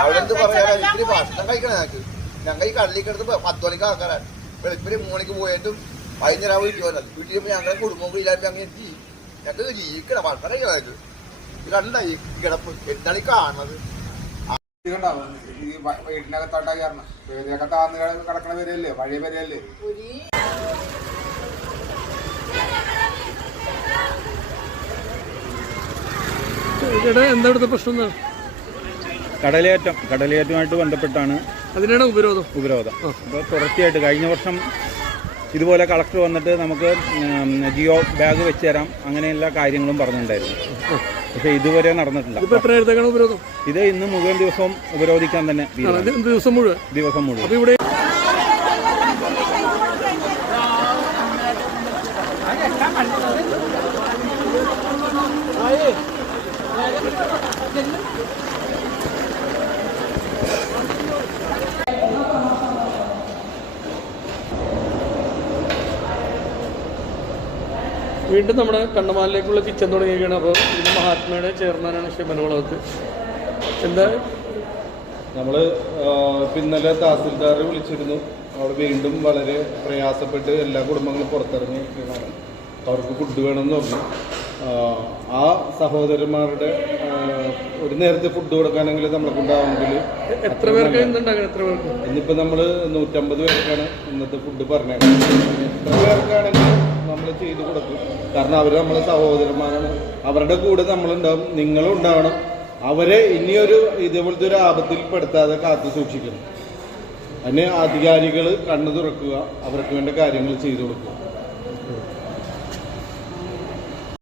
അവിടെ എന്ത് പറയാനാ? ഇത്തിരി ഭക്ഷണം കഴിക്കണം. ഞങ്ങൾ ഈ കടലിലേക്ക് എടുത്ത് 10 മണിക്ക് ആൾക്കാരാണ്. വെളുപ്പിന് 3 മണിക്ക് പോയിട്ടും വൈകുന്നേരം വീട്ടിൽ വന്നത്. വീട്ടിൽ ഞങ്ങളുടെ കുടുംബം ഇല്ലാണ്ട് അങ്ങനെ എത്തി. ഞങ്ങൾക്ക് ജീവിക്കണം, ഭക്ഷണം കഴിക്കണമായിട്ട്. ഇത് കണ്ട ഈ കിടപ്പ് എന്താണ് ഈ കാണുന്നത്? ഈ വീട്ടിനകത്തോട്ടായി കാരണം വേദിയൊക്കെ താന്ന് കിടക്കണ വരെയല്ലേ, വഴി വരെയല്ലേ. എന്താ ഇവിടുത്തെ പ്രശ്നം? കടലേറ്റമായിട്ട് ബന്ധപ്പെട്ടാണ് അതിനാണ് ഉപരോധം. അപ്പോൾ തുടർച്ചയായിട്ട് കഴിഞ്ഞ വർഷം ഇതുപോലെ കളക്ടർ വന്നിട്ട് നമുക്ക് ജിയോ ബാഗ് വെച്ച് തരാം, അങ്ങനെയുള്ള കാര്യങ്ങളും പറഞ്ഞിട്ടുണ്ടായിരുന്നു. പക്ഷേ ഇതുവരെ നടന്നിട്ടില്ല. ഉപരോധം ഇത് ഇന്ന് മുഴുവൻ ദിവസവും ഉപരോധിക്കാൻ തന്നെ ദിവസം മുഴുവൻ. അപ്പോൾ ഇവിടെ വീണ്ടും നമ്മുടെ കണ്ടമാലിലേക്കുള്ള കിച്ചൺ തുടങ്ങിയിരിക്കുകയാണ്. അപ്പോൾ ഇത് മഹാത്മയുടെ ചെയർമാനാണ് ശിവനവളത്ത്. എന്താ നമ്മൾ ഇന്നലെ തഹസിൽദാരെ വിളിച്ചിരുന്നു. അവിടെ വീണ്ടും വളരെ പ്രയാസപ്പെട്ട് എല്ലാ കുടുംബങ്ങളും പുറത്തിറങ്ങി അവർക്ക് ഫുഡ് വേണമെന്ന് പറഞ്ഞു. ആ സഹോദരന്മാരുടെ ഒരു നേരത്തെ ഫുഡ് കൊടുക്കാനെങ്കിൽ നമ്മളെ കൊണ്ടാവുമെങ്കിൽ എത്ര പേർക്ക് ഇന്നിപ്പോൾ നമ്മൾ 150 പേർക്കാണ് ഇന്നത്തെ ഫുഡ് പറഞ്ഞേക്കുന്നത്. എത്ര പേർക്കാണെങ്കിൽ നമ്മൾ ചെയ്തു കൊടുക്കും. കാരണം അവർ നമ്മളെ സഹോദരന്മാരാണ്. അവരുടെ കൂടെ നമ്മളുണ്ടാവും, നിങ്ങളും ഉണ്ടാവണം. അവരെ ഇനിയൊരു ഇതേപോലത്തെ ഒരു ആപത്തിൽ പെടുത്താതെ കാത്തു സൂക്ഷിക്കണം. അതിന് അധികാരികൾ കണ്ണു തുറക്കുക, അവർക്ക് വേണ്ട കാര്യങ്ങൾ ചെയ്തു കൊടുക്കുക.